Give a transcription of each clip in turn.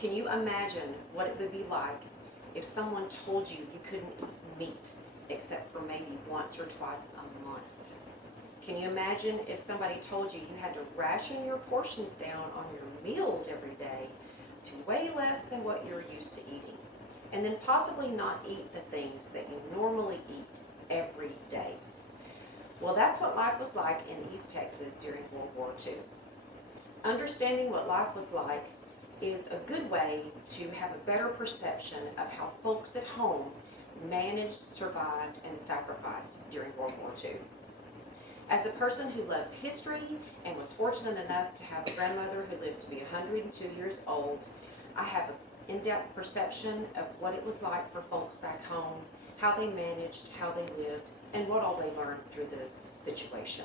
Can you imagine what it would be like if someone told you you couldn't eat meat except for maybe once or twice a month? Can you imagine if somebody told you you had to ration your portions down on your meals every day to way less than what you're used to eating, and then possibly not eat the things that you normally eat every day? Well, that's what life was like in East Texas during World War II. Understanding what life was like is a good way to have a better perception of how folks at home managed, survived, and sacrificed during World War II. As a person who loves history and was fortunate enough to have a grandmother who lived to be 102 years old, I have an in-depth perception of what it was like for folks back home, how they managed, how they lived, and what all they learned through the situation.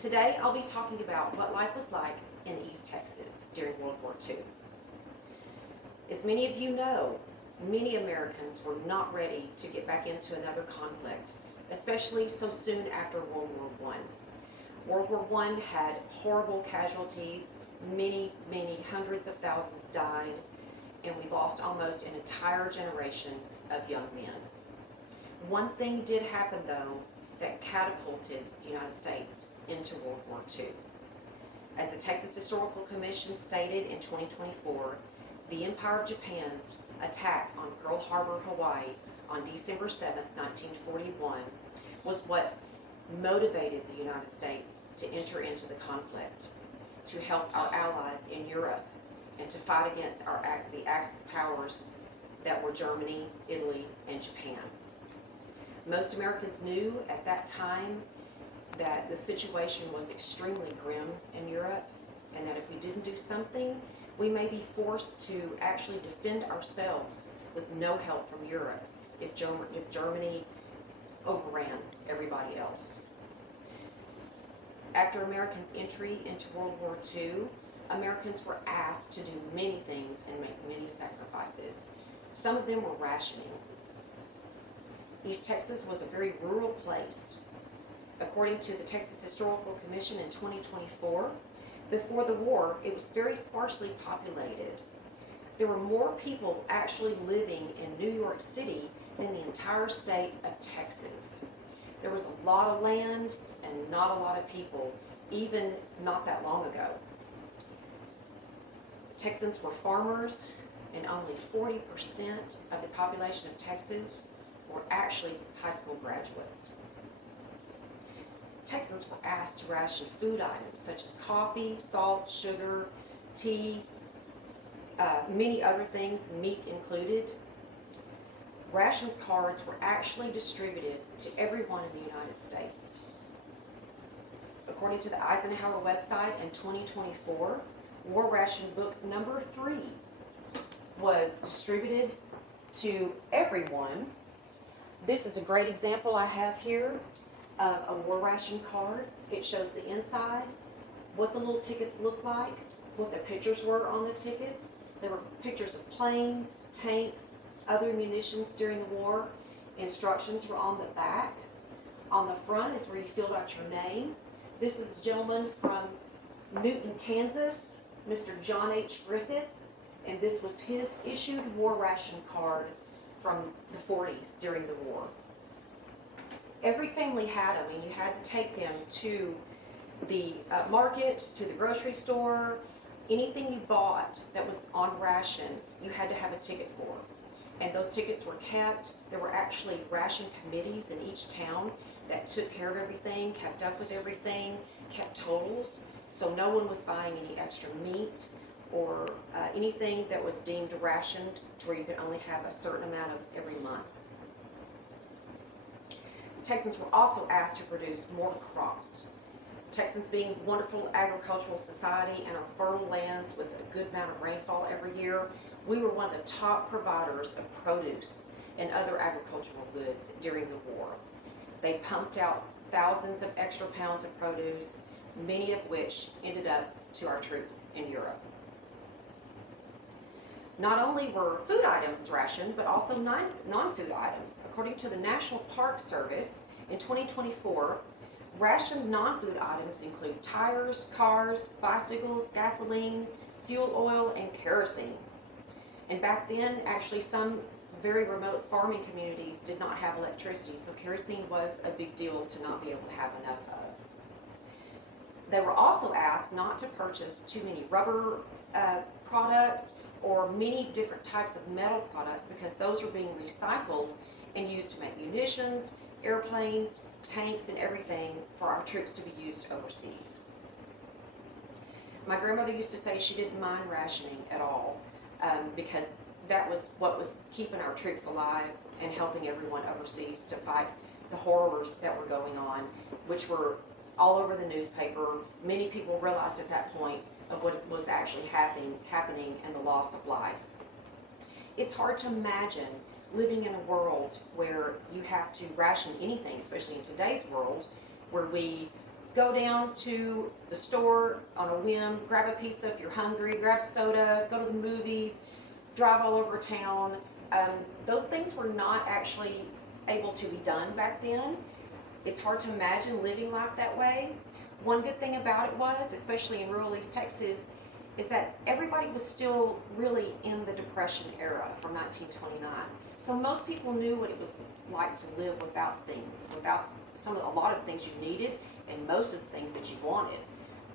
Today, I'll be talking about what life was like in East Texas during World War II. As many of you know, many Americans were not ready to get back into another conflict, especially so soon after World War I. World War I had horrible casualties, many hundreds of thousands died, and we lost almost an entire generation of young men. One thing did happen, though, that catapulted the United States into World War II. As the Texas Historical Commission stated in 2024, the Empire of Japan's attack on Pearl Harbor, Hawaii on December 7, 1941 was what motivated the United States to enter into the conflict, to help our allies in Europe, and to fight against the Axis powers that were Germany, Italy, and Japan. Most Americans knew at that time that the situation was extremely grim in Europe, and that if we didn't do something, we may be forced to actually defend ourselves with no help from Europe if Germany overran everybody else. After Americans' entry into World War II, Americans were asked to do many things and make many sacrifices. Some of them were rationing. East Texas was a very rural place. According to the Texas Historical Commission in 2024, before the war, it was very sparsely populated. There were more people actually living in New York City than the entire state of Texas. There was a lot of land and not a lot of people, even not that long ago. Texans were farmers, and only 40% of the population of Texas were actually high school graduates. Texans were asked to ration food items such as coffee, salt, sugar, tea, many other things, meat included. Rations cards were actually distributed to everyone in the United States. According to the Eisenhower website in 2024, War Ration Book number 3 was distributed to everyone. This is a great example I have here of a war ration card. It shows the inside, what the little tickets look like, what the pictures were on the tickets. There were pictures of planes, tanks, other munitions during the war. Instructions were on the back. On the front is where you filled out your name. This is a gentleman from Newton, Kansas, Mr. John H. Griffith, and this was his issued war ration card from the 40s during the war. Every family had them, and you had to take them to the market, to the grocery store. Anything you bought that was on ration, you had to have a ticket for. And those tickets were kept. There were actually ration committees in each town that took care of everything, kept up with everything, kept totals, so no one was buying any extra meat or anything that was deemed rationed to where you could only have a certain amount of every month. Texans were also asked to produce more crops. Texans, being a wonderful agricultural society and our fertile lands with a good amount of rainfall every year, we were one of the top providers of produce and other agricultural goods during the war. They pumped out thousands of extra pounds of produce, many of which ended up to our troops in Europe. Not only were food items rationed, but also non-food items. According to the National Park Service, in 2024, rationed non-food items include tires, cars, bicycles, gasoline, fuel oil, and kerosene. And back then, actually, some very remote farming communities did not have electricity, so kerosene was a big deal to not be able to have enough of. They were also asked not to purchase too many rubber products or many different types of metal products, because those were being recycled and used to make munitions, airplanes, tanks, and everything for our troops to be used overseas. My grandmother used to say she didn't mind rationing at all, because that was what was keeping our troops alive and helping everyone overseas to fight the horrors that were going on, which were all over the newspaper. Many people realized at that point of what was actually happening and the loss of life. It's hard to imagine living in a world where you have to ration anything, especially in today's world, where we go down to the store on a whim, grab a pizza if you're hungry, grab soda, go to the movies, drive all over town. Those things were not actually able to be done back then. It's hard to imagine living life that way. One good thing about it was, especially in rural East Texas, is that everybody was still really in the Depression era from 1929. So most people knew what it was like to live without things, without a lot of things you needed and most of the things that you wanted.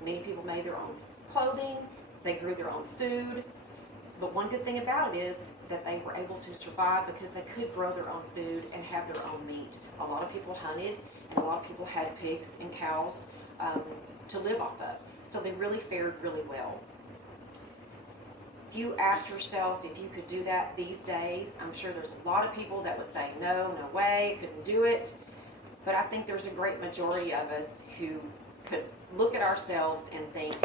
Many people made their own clothing, they grew their own food. But one good thing about it is that they were able to survive because they could grow their own food and have their own meat. A lot of people hunted, and a lot of people had pigs and cows to live off of. So they really fared really well. If you asked yourself if you could do that these days, I'm sure there's a lot of people that would say, no way, couldn't do it. But I think there's a great majority of us who could look at ourselves and think,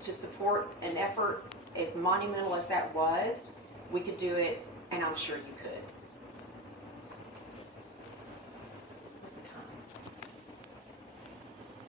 to support an effort as monumental as that was, we could do it, and I'm sure you could.